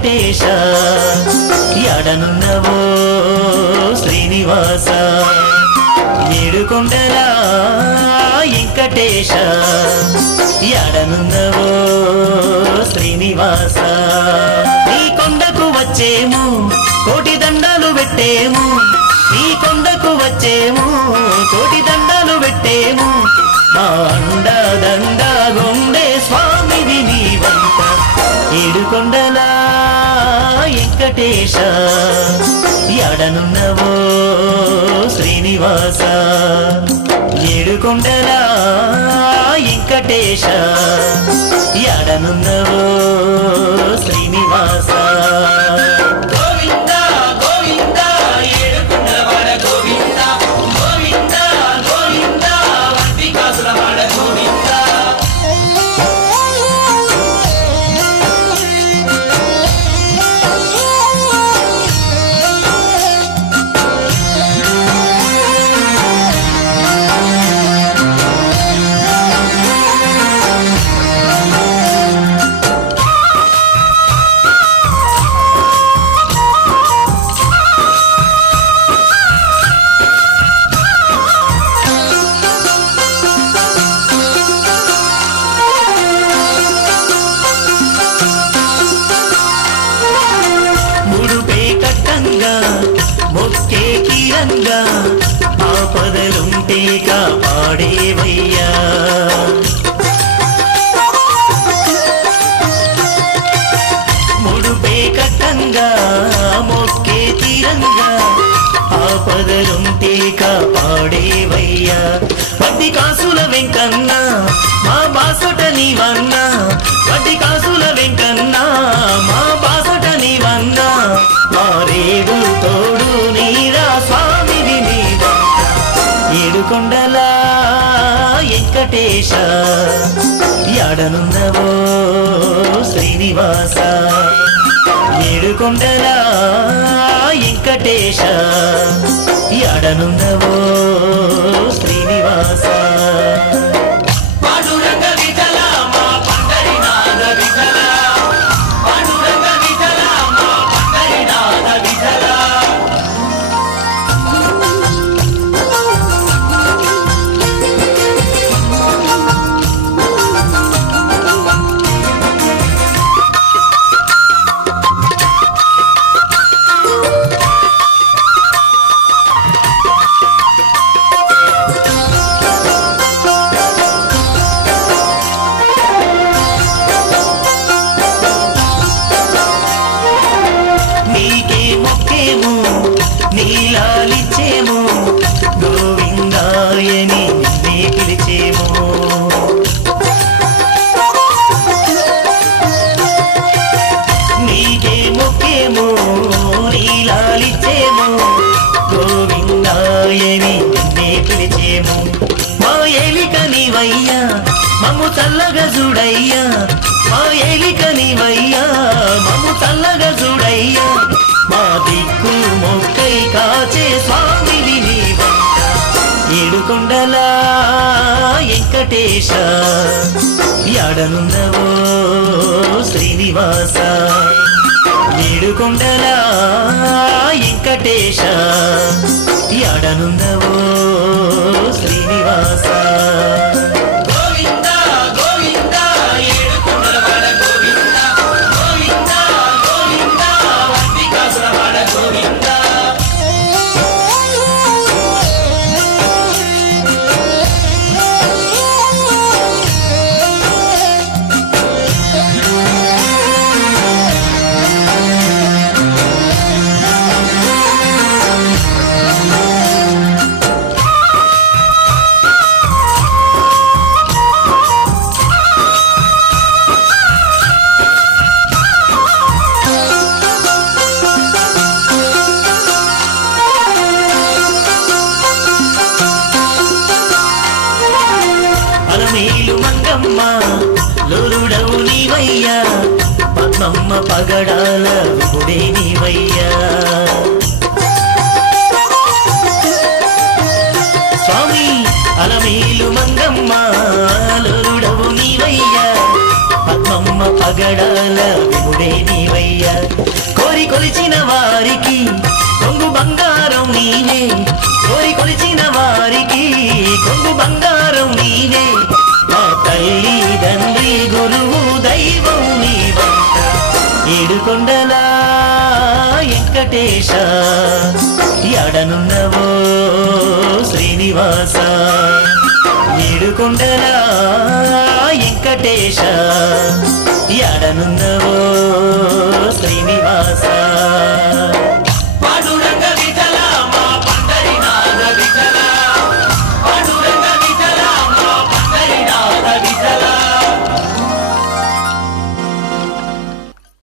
వెంకటేశ ఎడనున్నవో శ్రీనివాస ఏడుకొండల వెంకటేశ ఎడనున్నవో శ్రీనివాస నీ కొండకు వచ్చేము కోటి దండాలు పెట్టేము నీ కొండకు వచ్చేము కోటి దండాలు పెట్టేము మా అండ దండ గొండే స్వామివి నీవంత ఏడుకొండల వెంకటేశ ఎడనున్నవో శ్రీనివాస ఏడుకొండల వెంకటేశ ఎడనున్నవో శ్రీనివాస గోవింద గోవింద ఏడుకొండలవాడ గోవింద గోవింద గోవింద వర్తికాసులవాడ గోవింద మొక్కే కీరంగా ఆపదలుంటే కాపాడేవయ్యా ముడుపే కట్టంగా మొక్కే తీరంగా ఆపదలుంటే కాపాడేవయ్యా వడ్డీ కాసుల వెంకన్న మా బాసట నీవన్నా వడ్డీ కాసుల వెంకన్న మా బాసట నీవన్నా మారేడు తోడు నీరా స్వామివి నీవంత ఏడుకొండల వెంకటేశ ఎడనున్నవో శ్రీనివాస ఏడుకొండల వెంకటేశ ఎడనున్నవో శ్రీనివాస నీలాలిచ్చేము గోవిందాయని నిన్నే పిలిచేము నీకే మొక్కేము నీలాలిచ్చేము గోవిందాయని నిన్నే పిలిచేము మా ఏలిక నీవయ్యా మమ్ము చల్లగా చూడయ్యా మా ఏలిక నీవయ్యా మమ్ము చల్లగా చూడయ్యా మా దిక్కు మొక్కై కాచే స్వామివి నీవంత ఏడుకొండల వెంకటేశ ఎడనున్నవో శ్రీనివాస ఏడుకొండల వెంకటేశ ఎడనున్నవో శ్రీనివాస లోలుడవు నీవయ్యా పద్మమ్మ పగడాల విపుడే నీవయ్యా స్వామి అలమేలు మంగమ్మ లోలుడవు నీవయ్యా పద్మమ్మ పగడాల విముడే నీవయ్యా కోరి కొలిచిన వారికి కొంగు బంగారం నీవే కోరి కొలిచిన వారికి కొంగు బంగారం నీవే మా తల్లి తండ్రి గురువు దైవం నీవంట ఏడుకొండల వెంకటేశ ఎడనున్నవో శ్రీనివాస ఏడుకొండల వెంకటేశ ఎడనున్నవో